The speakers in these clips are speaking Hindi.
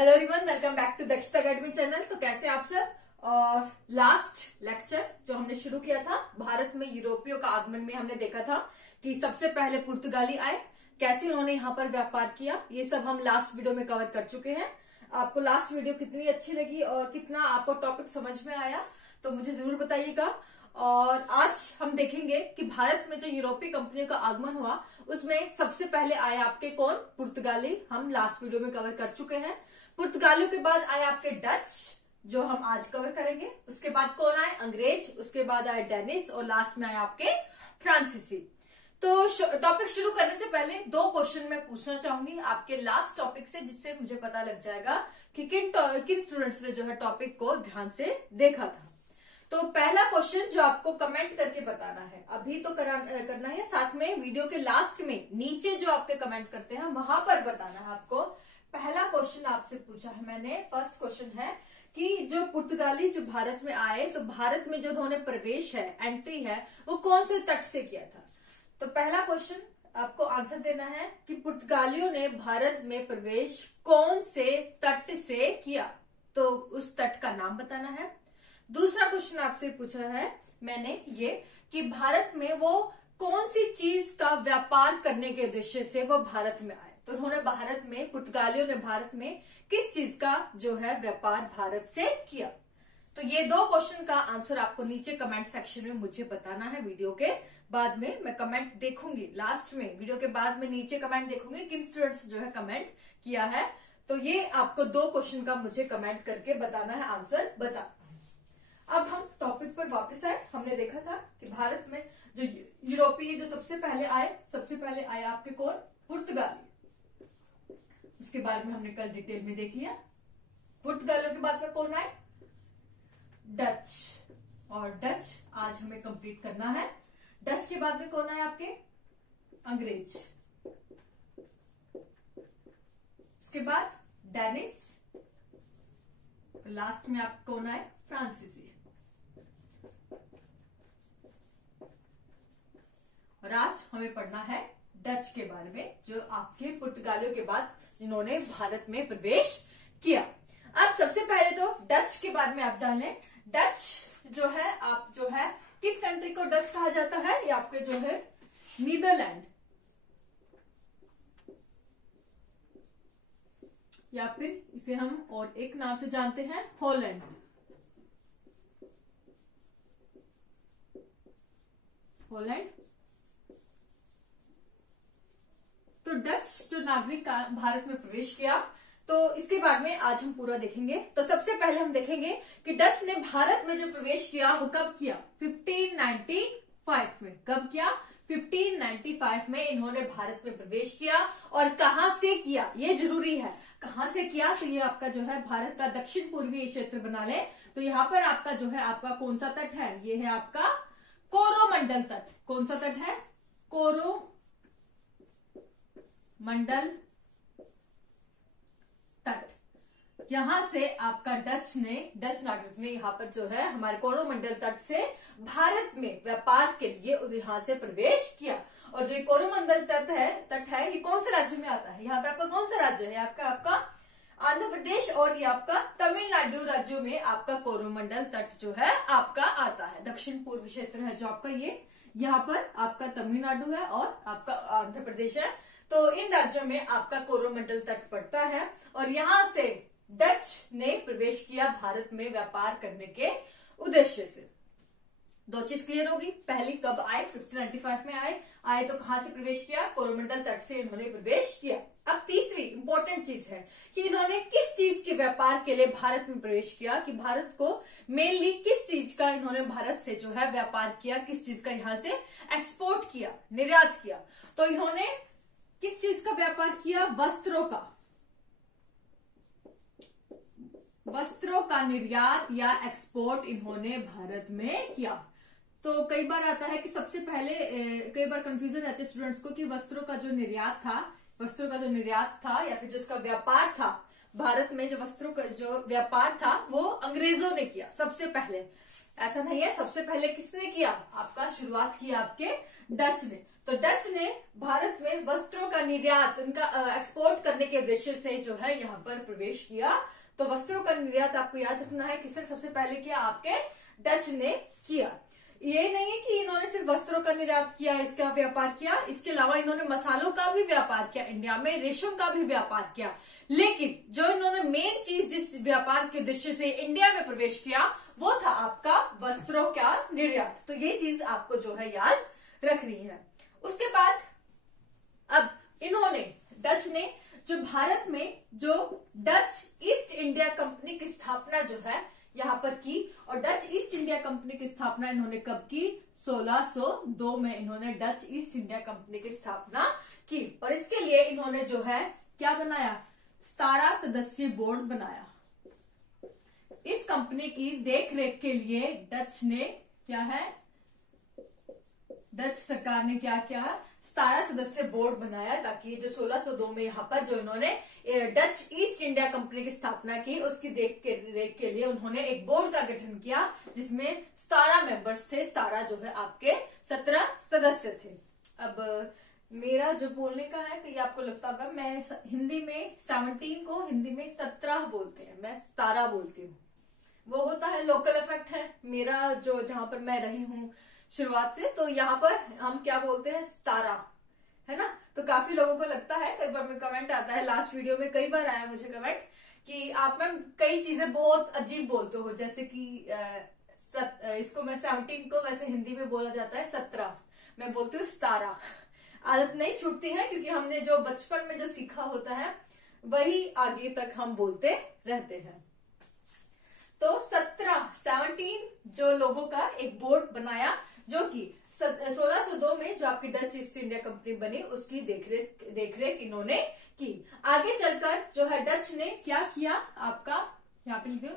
Hello everyone, welcome back to Dakshata academy channel. तो कैसे आप सब। और लास्ट लेक्चर जो हमने शुरू किया था भारत में यूरोपियों का आगमन में, हमने देखा था कि सबसे पहले पुर्तगाली आए, कैसे उन्होंने यहाँ पर व्यापार किया, ये सब हम लास्ट वीडियो में कवर कर चुके हैं। आपको लास्ट वीडियो कितनी अच्छी लगी और कितना आपको टॉपिक समझ में आया तो मुझे जरूर बताइएगा। और आज हम देखेंगे कि भारत में जो यूरोपीय कंपनियों का आगमन हुआ उसमें सबसे पहले आए आपके कौन, पुर्तगाली। हम लास्ट वीडियो में कवर कर चुके हैं। पुर्तगालियों के बाद आए आपके डच, जो हम आज कवर करेंगे। उसके बाद कौन आए, अंग्रेज। उसके बाद आए डेनिस और लास्ट में आए आपके फ्रांसीसी। तो टॉपिक शुरू करने से पहले दो क्वेश्चन मैं पूछना चाहूंगी आपके लास्ट टॉपिक से, जिससे मुझे पता लग जाएगा कि किन स्टूडेंट्स ने जो है टॉपिक को ध्यान से देखा था। तो पहला क्वेश्चन जो आपको कमेंट करके बताना है, अभी तो करना है, साथ में वीडियो के लास्ट में नीचे जो आपके कमेंट करते हैं वहां पर बताना है आपको। पहला क्वेश्चन आपसे पूछा है मैंने, फर्स्ट क्वेश्चन है कि जो पुर्तगाली जो भारत में आए, तो भारत में जो उन्होंने प्रवेश है, एंट्री है, वो कौन से तट से किया था। तो पहला क्वेश्चन आपको आंसर देना है कि पुर्तगालियों ने भारत में प्रवेश कौन से तट से किया, तो उस तट का नाम बताना है। दूसरा क्वेश्चन आपसे पूछा है मैंने ये कि भारत में वो कौन सी चीज का व्यापार करने के उद्देश्य से वो भारत में आए। तो उन्होंने भारत में, पुर्तगालियों ने भारत में किस चीज का जो है व्यापार भारत से किया। तो ये दो क्वेश्चन का आंसर आपको नीचे कमेंट सेक्शन में मुझे बताना है। वीडियो के बाद में मैं कमेंट देखूंगी, लास्ट में वीडियो के बाद में नीचे कमेंट देखूंगी किन स्टूडेंट्स जो है कमेंट किया है। तो ये आपको दो क्वेश्चन का मुझे कमेंट करके बताना है, आंसर बता। अब हम टॉपिक पर वापस आए। हमने देखा था कि भारत में जो यूरोपीय जो सबसे पहले आए आपके कौन, पुर्तगाली। उसके बारे में हमने कल डिटेल में देख लिया। पुर्तगालियों के बाद में कौन आए, डच। और डच आज हमें कंप्लीट करना है। डच के बाद में कौन आए आपके, अंग्रेज। उसके बाद डेनिस, लास्ट में आप कौन आए, फ्रांसीसी। और आज हमें पढ़ना है डच के बारे में, जो आपके पुर्तगालियों के बाद जिन्होंने भारत में प्रवेश किया। अब सबसे पहले तो डच के बारे में आप जान लें। डच जो है, आप जो है किस कंट्री को डच कहा जाता है, ये आपके जो है नीदरलैंड, या फिर इसे हम और एक नाम से जानते हैं, हॉलैंड। हॉलैंड। तो डच जो नागरिक भारत में प्रवेश किया, तो इसके बारे में आज हम पूरा देखेंगे। तो सबसे पहले हम देखेंगे कि डच ने भारत में जो प्रवेश किया वो कब किया, 1595 में। कब किया, 1595 में इन्होंने भारत में प्रवेश किया। और कहां से किया, ये जरूरी है, कहां से किया। तो ये आपका जो है भारत का दक्षिण पूर्वी क्षेत्र बना ले। तो यहाँ पर आपका जो है, आपका कौन सा तट है, ये है आपका कोरोमंडल तट। कौन सा तट है, कोरोमंडल तट। यहां से आपका डच नागरिक ने यहाँ पर जो है हमारे कोरोमंडल तट से भारत में व्यापार के लिए यहां से प्रवेश किया। और जो कोरोमंडल तट है, ये कौन से राज्य में आता है, यहाँ पे आपका कौन सा राज्य है, आपका आंध्र प्रदेश और ये आपका तमिलनाडु राज्यों में आपका कोरोमंडल तट जो है आपका आता है। दक्षिण पूर्व क्षेत्र है जो आपका, ये यहाँ पर आपका तमिलनाडु है और आपका आंध्र प्रदेश है। तो इन राज्यों में आपका कोरोमंडल तट पड़ता है। और यहाँ से डच ने प्रवेश किया भारत में व्यापार करने के उद्देश्य से। दो चीज क्लियर होगी। पहली कब आए, 1595 में आए तो कहां से प्रवेश किया, कोरोमंडल तट से इन्होंने प्रवेश किया। अब तीसरी इंपॉर्टेंट चीज है कि इन्होंने किस चीज के व्यापार के लिए भारत में प्रवेश किया, कि भारत को मेनली किस चीज का इन्होंने भारत से जो है व्यापार किया, किस चीज का यहाँ से एक्सपोर्ट किया, निर्यात किया। तो इन्होंने किस चीज का व्यापार किया, वस्त्रों का निर्यात या एक्सपोर्ट इन्होंने भारत में किया। तो कई बार आता है कि सबसे पहले कई बार कंफ्यूजन रहते हैं स्टूडेंट्स को कि वस्त्रों का जो निर्यात था या फिर जिसका व्यापार था भारत में, जो वस्त्रों का जो व्यापार था वो अंग्रेजों ने किया सबसे पहले। ऐसा नहीं है, सबसे पहले किसने किया, आपका शुरुआत किया आपके डच ने। तो डच ने भारत में वस्त्रों का निर्यात, उनका एक्सपोर्ट करने के उद्देश्य से जो है यहाँ पर प्रवेश किया। तो वस्त्रों का निर्यात आपको याद रखना है, किसने सबसे पहले किया? आपके डच ने किया। ये नहीं है कि इन्होंने सिर्फ वस्त्रों का निर्यात किया, इसका व्यापार किया, इसके अलावा इन्होंने मसालों का भी व्यापार किया इंडिया में, रेशम का भी व्यापार किया। लेकिन जो इन्होंने मेन चीज जिस व्यापार के उद्देश्य से इंडिया में प्रवेश किया वो था आपका वस्त्रों का निर्यात। तो ये चीज आपको जो है याद रखनी है। उसके बाद अब इन्होंने, डच ने जो भारत में जो डच ईस्ट इंडिया कंपनी की स्थापना जो है यहाँ पर की, और डच ईस्ट इंडिया कंपनी की स्थापना इन्होंने कब की? 1602 में इन्होंने डच ईस्ट इंडिया कंपनी की स्थापना की। और इसके लिए इन्होंने जो है क्या बनाया? 17 सदस्यीय बोर्ड बनाया। इस कंपनी की देख रेख के लिए डच ने क्या है, डच सरकार ने क्या किया? 17 सदस्य बोर्ड बनाया, ताकि जो 1602 में यहाँ पर जो इन्होंने डच ईस्ट इंडिया कंपनी की स्थापना की उसकी देख रेख के लिए उन्होंने एक बोर्ड का गठन किया जिसमें 17 मेंबर्स थे। 17 जो है आपके 17 सदस्य थे। अब मेरा जो बोलने का है कि आपको लगता होगा मैं हिंदी में 17 को हिंदी में 17 बोलते हैं, मैं 17 बोलती हूँ। वो होता है लोकल इफेक्ट है मेरा, जो जहां पर मैं रही हूँ शुरुआत से, तो यहाँ पर हम क्या बोलते हैं? 17, है ना। तो काफी लोगों को लगता है, कई बार कमेंट आता है, लास्ट वीडियो में कई बार आया मुझे कमेंट कि आप मैम कई चीजें बहुत अजीब बोलते हो, जैसे कि इसको मैं 17 को वैसे हिंदी में बोला जाता है 17, मैं बोलती हूँ 17। आदत नहीं छूटती है क्योंकि हमने जो बचपन में जो सीखा होता है वही आगे तक हम बोलते रहते हैं। तो 17 जो लोगों का एक बोर्ड बनाया जो कि 1602 में जो आपकी डच ईस्ट इंडिया कंपनी बनी उसकी देखरेख इन्होंने की। आगे चलकर जो है डच ने क्या किया? आपका यहाँ पे लिख दो,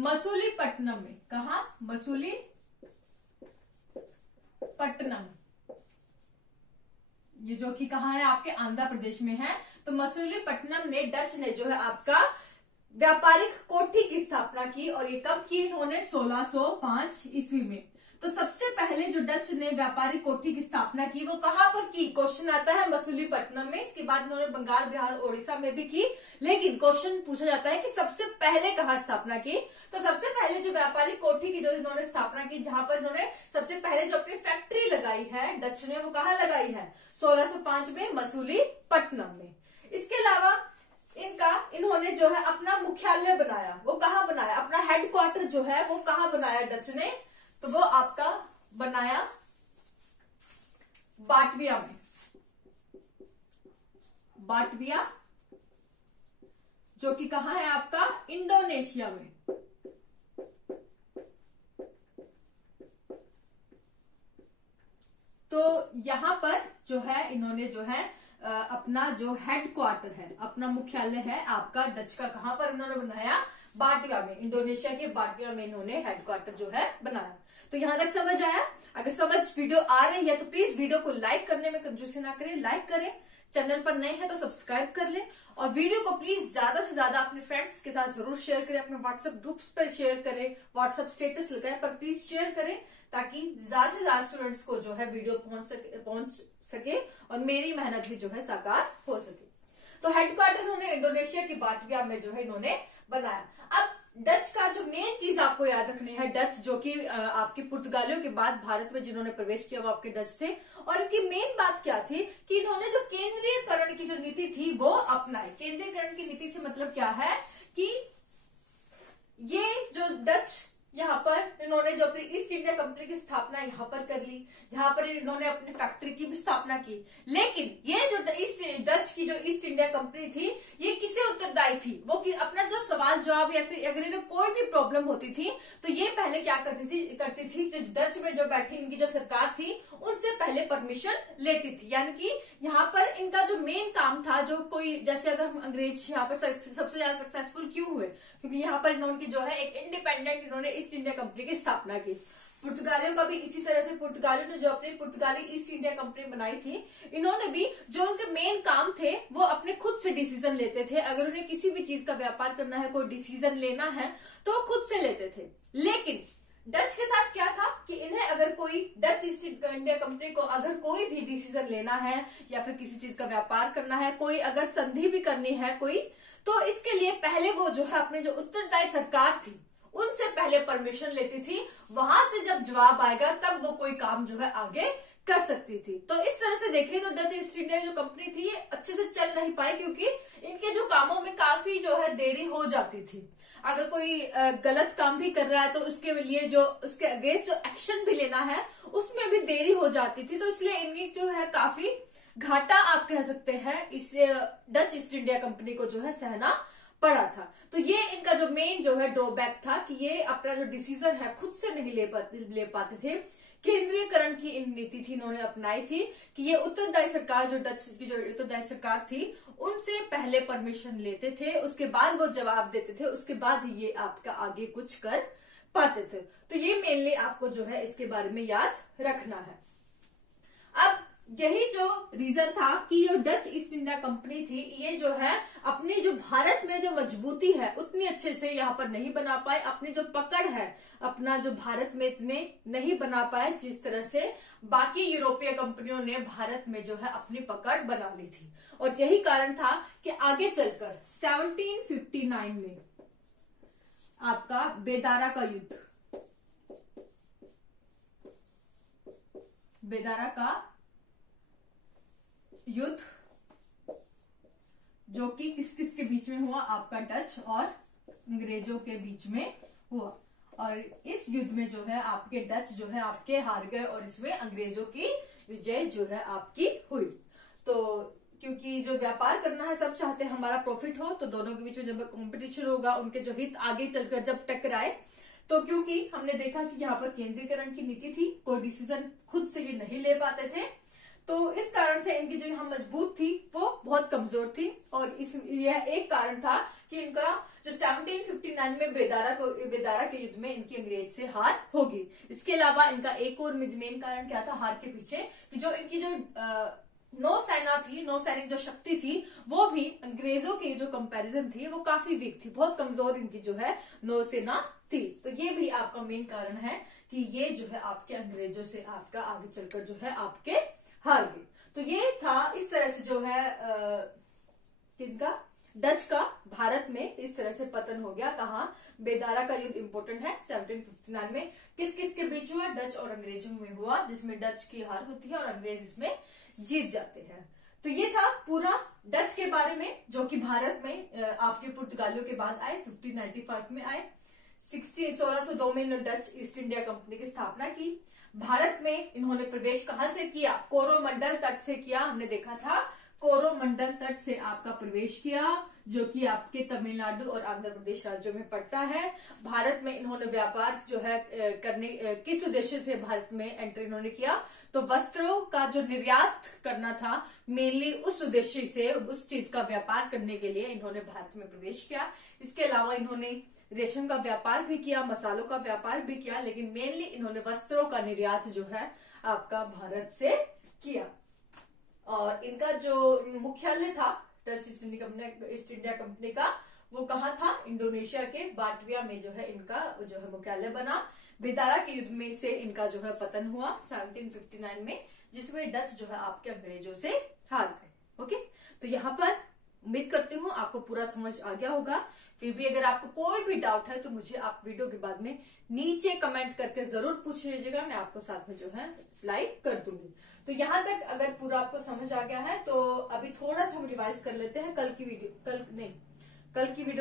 मसूलीपट्टनम में। कहा? मसूलीपट्टनम, ये जो कि कहाँ है? आपके आंध्र प्रदेश में है। तो मसूलीपट्टनम ने डच ने जो है आपका व्यापारिक कोठी की स्थापना की, और ये कब की इन्होंने? 1605 ईस्वी में। तो सबसे पहले जो डच ने व्यापारिक कोठी की स्थापना की वो कहां पर की? क्वेश्चन आता है मसूलीपट्टनम में। इसके बाद इन्होंने बंगाल, बिहार, ओडिशा में भी की, लेकिन क्वेश्चन पूछा जाता है कि सबसे पहले कहाँ स्थापना की। तो सबसे पहले जो व्यापारिक कोठी की जो इन्होंने स्थापना की, जहां पर इन्होंने सबसे पहले जो अपनी फैक्ट्री लगाई है डच ने, वो कहाँ लगाई है? 1605 में मसूलीपट्टनम में। इसके अलावा इन्होंने जो है अपना मुख्यालय बनाया। वो कहाँ बनाया? अपना हेडक्वार्टर जो है वो कहाँ बनाया डच ने? तो वो आपका बनाया बाटविया में। बाटविया जो कि कहाँ है? आपका इंडोनेशिया में। तो यहां पर जो है इन्होंने जो है अपना जो हेडक्वार्टर है, अपना मुख्यालय है आपका डच का, कहां पर इन्होंने बनाया? बाटविया में, इंडोनेशिया के बाटविया में इन्होंने हेडक्वार्टर जो है बनाया। तो यहां तक समझ आया? अगर समझ वीडियो आ रही है तो प्लीज वीडियो को लाइक करने में कंजूसी ना करें, लाइक करें। चैनल पर नए हैं तो सब्सक्राइब कर लें, और वीडियो को प्लीज ज्यादा से ज्यादा अपने फ्रेंड्स के साथ जरूर शेयर करें, अपने व्हाट्सएप ग्रुप्स पर शेयर करें, व्हाट्सएप स्टेटस लगाए पर प्लीज शेयर करें, ताकि ज्यादा से ज्यादा स्टूडेंट्स को जो है वीडियो पहुंच सके और मेरी मेहनत भी जो है साकार हो सके। तो हेडक्वार्टर इन्होंने इंडोनेशिया के बाटविया में जो है इन्होंने बनाया। अब डच का जो मेन चीज आपको याद रखनी है, डच जो कि आपके पुर्तगालियों के बाद भारत में जिन्होंने प्रवेश किया वो आपके डच थे, और इनकी मेन बात क्या थी कि इन्होंने जो केंद्रीयकरण की जो नीति थी वो अपनाई। केंद्रीयकरण की नीति से मतलब क्या है कि ये जो डच यहाँ पर इन्होंने जो अपनी ईस्ट इंडिया कंपनी की स्थापना यहाँ पर कर ली, जहां पर इन्होंने अपनी फैक्ट्री की भी स्थापना की, लेकिन ये जो डच की जो ईस्ट इंडिया कंपनी थी ये किसे उत्तरदायी थी? वो कि अपना जो सवाल जवाब या फिर अगर इन्हें कोई भी प्रॉब्लम होती थी तो ये पहले क्या करती थी जो डच में जो बैठी इनकी जो सरकार थी उनसे पहले परमिशन लेती थी। यानी कि यहाँ पर इनका जो मेन काम था, जो कोई जैसे अगर हम अंग्रेज यहाँ पर सबसे ज्यादा सक्सेसफुल क्यों हुए, क्योंकि यहाँ पर इन्होंने जो है एक इंडिपेंडेंट इन्होंने ईस्ट इंडिया कंपनी की स्थापना की। पुर्तगालियों का भी इसी तरह से, पुर्तगालियों ने जो अपनी पुर्तगाली ईस्ट इंडिया कंपनी बनाई थी, इन्होंने भी जो उनके मेन काम थे वो अपने खुद से डिसीजन लेते थे। अगर उन्हें किसी भी चीज का व्यापार करना है, कोई डिसीजन लेना है तो खुद से लेते थे। लेकिन डच के साथ क्या था कि इन्हें अगर कोई डच ईस्ट इंडिया कंपनी को अगर कोई भी डिसीजन लेना है या फिर किसी चीज का व्यापार करना है, कोई अगर संधि भी करनी है कोई, तो इसके लिए पहले वो जो है अपने जो उत्तरदायी सरकार थी उनसे पहले परमिशन लेती थी। वहां से जब जवाब आएगा तब वो कोई काम जो है आगे कर सकती थी। तो इस तरह से देखें तो डच ईस्ट इंडिया जो कंपनी थी ये अच्छे से चल नहीं पाई, क्योंकि इनके जो कामों में काफी जो है देरी हो जाती थी। अगर कोई गलत काम भी कर रहा है तो उसके लिए जो उसके अगेंस्ट जो एक्शन भी लेना है उसमें भी देरी हो जाती थी। तो इसलिए इनकी जो है काफी घाटा आप कह सकते हैं इसे डच ईस्ट इंडिया कंपनी को जो है सहना पड़ा था। तो ये इनका जो मेन जो है ड्रॉबैक था कि ये अपना जो डिसीजन है खुद से नहीं ले पाते थे। केंद्रीयकरण की इन नीति थी इन्होंने अपनाई थी कि ये उत्तरदायी सरकार जो डच की जो उत्तरदायी सरकार थी उनसे पहले परमिशन लेते थे, उसके बाद वो जवाब देते थे, उसके बाद ही ये आपका आगे कुछ कर पाते थे। तो ये मेनली आपको जो है इसके बारे में याद रखना है। अब यही जो रीजन था कि जो डच ईस्ट इंडिया कंपनी थी ये जो है अपनी जो भारत में जो मजबूती है उतनी अच्छे से यहाँ पर नहीं बना पाए, अपनी जो पकड़ है अपना जो भारत में इतने नहीं बना पाए जिस तरह से बाकी यूरोपीय कंपनियों ने भारत में जो है अपनी पकड़ बना ली थी। और यही कारण था कि आगे चलकर 1759 में आपका बेदारा का युद्ध, बेदारा का युद्ध जो कि किस किस के बीच में हुआ, आपका डच और अंग्रेजों के बीच में हुआ। और इस युद्ध में जो है आपके डच जो है आपके हार गए और इसमें अंग्रेजों की विजय जो है आपकी हुई। तो क्योंकि जो व्यापार करना है सब चाहते हैं हमारा प्रॉफिट हो, तो दोनों के बीच में जब कंपटीशन होगा उनके जो हित आगे चलकर जब टकराए, तो क्योंकि हमने देखा कि यहाँ पर केंद्रीकरण की नीति थी, कोई डिसीजन खुद से ये नहीं ले पाते थे, तो इस कारण से इनकी जो यहाँ मजबूत थी वो बहुत कमजोर थी। और यह एक कारण था कि इनका जो 1759 में बेदारा के युद्ध में इनकी अंग्रेज से हार होगी। इसके अलावा इनका एक और मेन कारण क्या था हार के पीछे, कि जो इनकी जो नौसेना थी, नौसैनिक जो शक्ति थी वो भी अंग्रेजों की जो कंपैरिजन थी वो काफी वीक थी, बहुत कमजोर इनकी जो है नौसेना थी। तो ये भी आपका मेन कारण है कि ये जो है आपके अंग्रेजों से आपका आगे चलकर जो है आपके हार गई। तो ये था इस तरह से जो है किनका, डच का भारत में इस तरह से पतन हो गया। कहा बेदारा का युद्ध इंपॉर्टेंट है 1759 में, किस किस के बीच हुआ, डच और अंग्रेजों में हुआ, जिसमें डच की हार होती है और अंग्रेज इसमें जीत जाते हैं। तो ये था पूरा डच के बारे में जो कि भारत में आपके पुर्तगालियों के बाद आए, 1595 में आए। 1602 में इन्होंने डच ईस्ट इंडिया कंपनी की स्थापना की। भारत में इन्होंने प्रवेश कहां से किया, कोरोमंडल तट से किया। हमने देखा था कोरोमंडल तट से आपका प्रवेश किया जो कि आपके तमिलनाडु और आंध्र प्रदेश राज्यों में पड़ता है। भारत में इन्होंने व्यापार जो है करने किस उद्देश्य से भारत में एंटर इन्होंने किया, तो वस्त्रों का जो निर्यात करना था मेनली उस उद्देश्य से, उस चीज का व्यापार करने के लिए इन्होंने भारत में प्रवेश किया। इसके अलावा इन्होंने रेशम का व्यापार भी किया, मसालों का व्यापार भी किया, लेकिन मेनली इन्होंने वस्त्रों का निर्यात जो है आपका भारत से किया। और इनका जो मुख्यालय था डच ईस्ट इंडिया कंपनी का, वो कहाँ था, इंडोनेशिया के बाटविया में जो है इनका जो है मुख्यालय बना। बेदारा के युद्ध में से इनका जो है पतन हुआ 1759 में, जिसमें डच जो है आपके अंग्रेजों से हार गए। ओके, तो यहाँ पर उम्मीद करती हूँ आपको पूरा समझ आ गया होगा। फिर भी अगर आपको कोई भी डाउट है तो मुझे आप वीडियो के बाद में नीचे कमेंट करके जरूर पूछ लीजिएगा, मैं आपको साथ में जो है रिप्लाई कर दूंगी। तो यहाँ तक अगर पूरा आपको समझ आ गया है तो अभी थोड़ा सा हम रिवाइज कर लेते हैं कल की वीडियो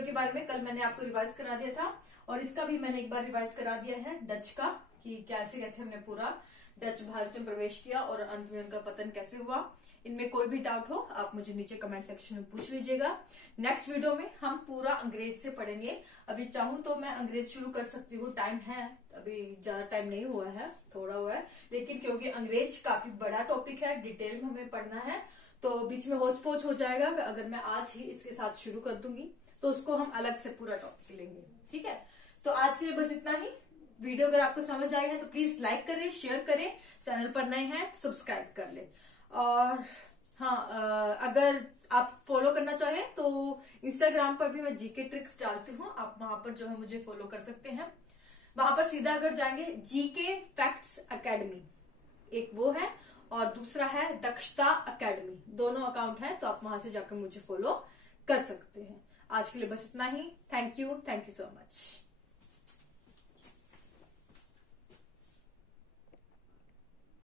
के बारे में। कल मैंने आपको रिवाइज करा दिया था और इसका भी मैंने एक बार रिवाइज करा दिया है डच का, कि कैसे कैसे हमने पूरा डच भारत में प्रवेश किया और अंत में उनका पतन कैसे हुआ। इनमें कोई भी डाउट हो आप मुझे नीचे कमेंट सेक्शन में पूछ लीजिएगा। नेक्स्ट वीडियो में हम पूरा अंग्रेज से पढ़ेंगे। अभी चाहूँ तो मैं अंग्रेज शुरू कर सकती हूँ, टाइम है, अभी ज्यादा टाइम नहीं हुआ है, थोड़ा हुआ है, लेकिन क्योंकि अंग्रेज काफी बड़ा टॉपिक है, डिटेल में हमें पढ़ना है, तो बीच में होच पोच हो जाएगा। अगर मैं आज ही इसके साथ शुरू कर दूंगी तो उसको हम अलग से पूरा टॉपिक लेंगे। ठीक है, तो आज के लिए बस इतना ही। वीडियो अगर आपको समझ आई है तो प्लीज लाइक करें, शेयर करें, चैनल पर नए हैं सब्सक्राइब कर ले। और हाँ, अगर आप फॉलो करना चाहें तो इंस्टाग्राम पर भी मैं जीके ट्रिक्स डालती हूँ, आप वहां पर जो है मुझे फॉलो कर सकते हैं। वहां पर सीधा अगर जाएंगे जीके फैक्ट्स एकेडमी, एक वो है और दूसरा है दक्षता एकेडमी, दोनों अकाउंट है, तो आप वहां से जाकर मुझे फॉलो कर सकते हैं। आज के लिए बस इतना ही। Thank you so much.